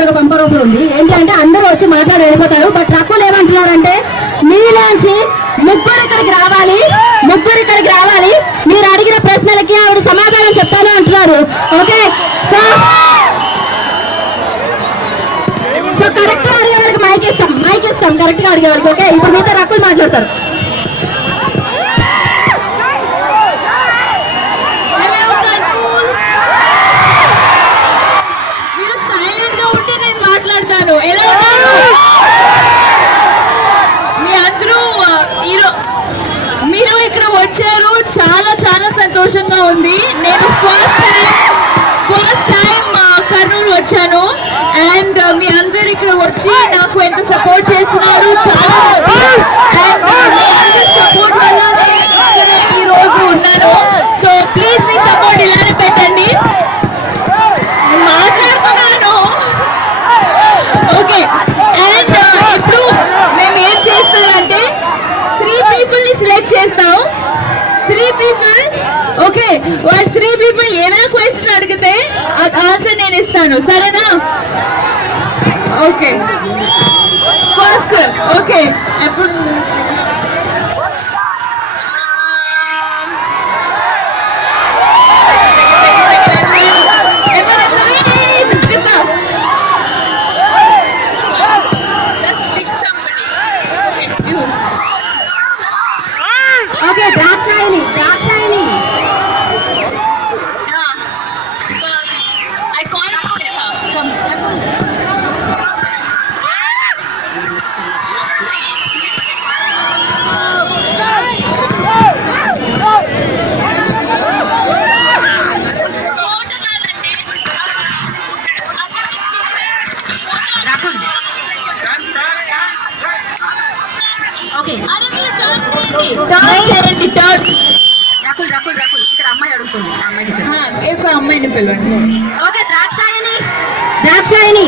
ఇక్కడ ఒక bumper offer ఉంది. ఏంటి అంటే అందరూ వచ్చి మాట్లాడి వెళ్ళిపోతారు. బట్ రకుల్ ఏమంటున్నారంటే మీలాంటి ముగ్గురు ఇక్కడికి రావాలి, మీరు అడిగిన ప్రశ్నలకి ఆవిడ సమాధానం చెప్తాను అంటున్నారు. ఓకే, సో కరెక్ట్ గా అడిగే వాళ్ళకి మైక్ ఇస్తాం కరెక్ట్ గా అడిగే వాళ్ళకి. ఓకే, ఇప్పుడు మీతో రకుల్ మాట్లాడతారు. మీరు సైలెంట్ గా ఉంటే నేను మాట్లాడతాను. ఎలా మీ అందరూ మీరు ఇక్కడ వచ్చారు, చాలా చాలా సంతోషంగా ఉంది. నేను ఫస్ట్ టైం కర్నూలు వచ్చాను అండ్ మీ అందరు ఇక్కడ వచ్చి నాకు ఎంత సపోర్ట్ చేస్తున్నారు. సపోర్ట్ వల్ల నేను ఈ రోజు ఉన్నాను. సో ప్లీజ్ మీ సపోర్ట్ ఇలానే పెట్టండి. మాట్లాడుతున్నాను. ఓకే, అండ్ ఇప్పుడు మేము ఏం చేస్తామంటే 3 people ని సెలెక్ట్ చేస్తాం. 3 people. ఓకే, వాళ్ళు 3 people ఏమైనా క్వశ్చన్ అడిగితే ఆన్సర్ నేను ఇస్తాను, సరేనా? ఓకే, ఫస్ట్ ఓకే ఎప్పుడు ఓకే, ద్రాక్షాయణి రకుల్ ఇక్కడ అమ్మాయి అడుగుతుంది, అమ్మాయిని పిలవండి. Okay, Drakshayani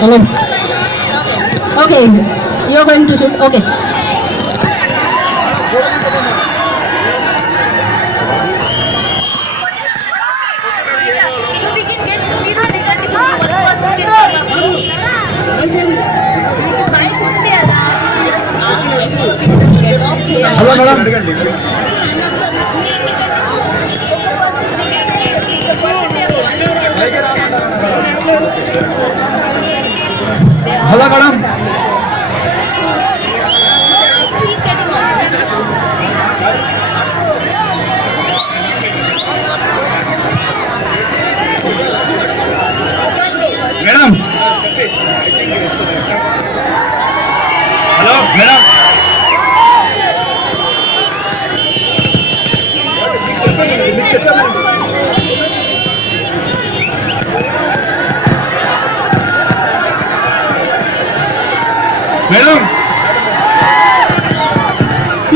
Hello. Okay, you're going to shoot. Okay. So we can get hello madam. Hello madam. Madam. Hello madam. Madam.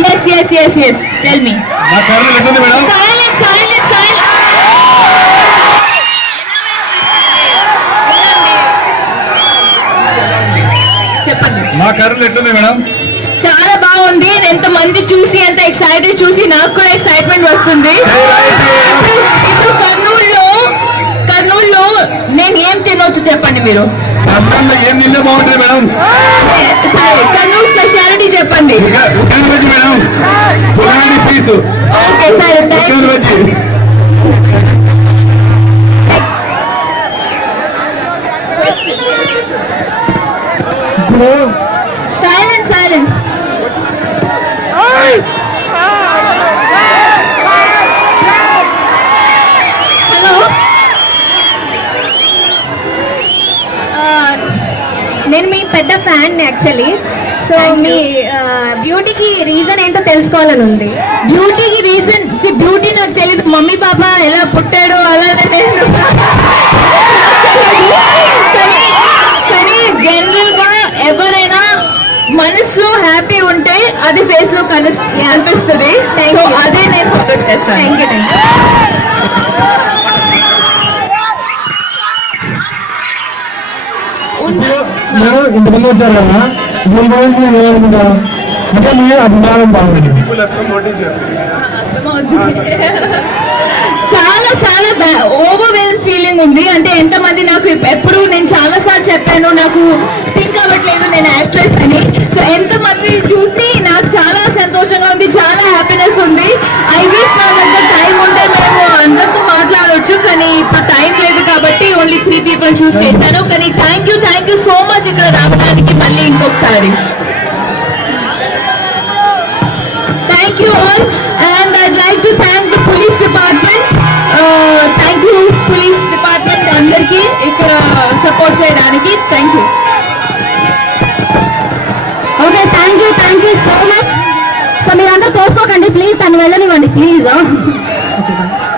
Yes. Tell me. My car is ready, madam. Silence. చెప్పండి. మా car ఎట్లుంది madam? చాలా బాగుంది. ఎంత మంది చూసి ఎంత excited చూసి నాకు కూడా ఎక్సైట్మెంట్ వస్తుంది. ఇప్పుడు కర్నూలులో నేను ఏం తినొచ్చు చెప్పండి మీరు. కర్నూలులో ఏం తిన్నా బాగుంటుంది మేడం? సరే, కర్నూలు స్పెషాలిటీ చెప్పండి. ఉట్టాన్ బజ్జి మేడం, పులాంటి స్వీట్స్. ఓకే సరే, ఉట్టాన్ బజ్జి. Silence. పెద్ద ఫ్యాన్ యాక్చువల్లీ. సో మీ బ్యూటీకి రీజన్ ఏంటో తెలుసుకోవాలని ఉంది. బ్యూటీకి రీజన్ బ్యూటీ నాకు తెలియదు, మమ్మీ పాప ఎలా పుట్టాడో అలానే లేదు. కానీ జనరల్ గా ఎవరైనా మనసులో హ్యాపీ ఉంటే అది ఫేస్ లో కనిపిస్తుంది. సో అదే నేను ఫోకస్ చేస్తాను. Thank you. మీరు ఇంతమంది వచ్చారు కదా, దీని గురించి నేను ఏమనుకుంటాను అంటే మీ అభిమానం బాగుంది. చాలా చాలా ఓవర్వెల్మ్ ఫీలింగ్ ఉంది. అంటే ఎంతమంది నాకు ఎప్పుడు నేను చాలా సార్లు చెప్పాను నాకు థింక్ అవ్వట్లేదు నేను యాక్ట్రెస్ అని. సో ఎంతమంది చూసి నాకు చాలా సంతోషంగా ఉంది, చాలా హ్యాపీనెస్ ఉంది. ఐ విష్ నా దగ్గర టైం ఉంటే మేము అందరితో మాట్లాడవచ్చు, కానీ ఇప్పుడు టైం లేదు కాబట్టి ఓన్లీ 3 people చూస్ చేశాను. కానీ థ్యాంక్ యూ సో మచ్ ఇక్కడ రావడానికి మళ్ళీ ఇంకొకసారి. Thank you all and I'd like to thank the police department. Thank you police department అందరికీ ఇక్కడ సపోర్ట్ చేయడానికి. Thank you. Okay, thank you so much. So మీరందరూ తోసుకోకండి ప్లీజ్, తను వెళ్ళనివ్వండి ప్లీజ్. Okay bye.